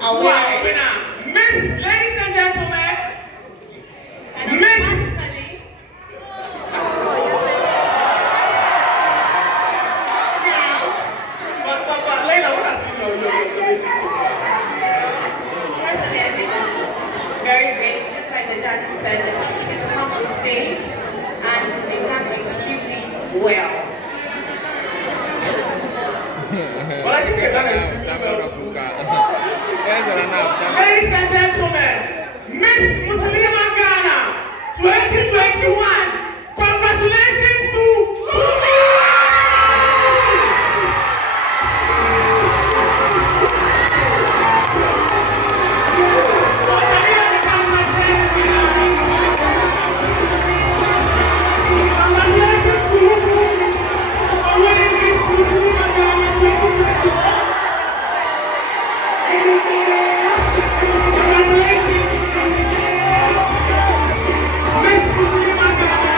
Wow, winner. Miss, ladies and gentlemen, Miss. But Leila, what has been your relationship? Very great, just like the judges said, it's something to come on stage and they've done extremely well. Well, I think they've done extremely well too. Ladies and gentlemen, Miss Musilimah Ghana 2021, congratulations to Humu! Thank you.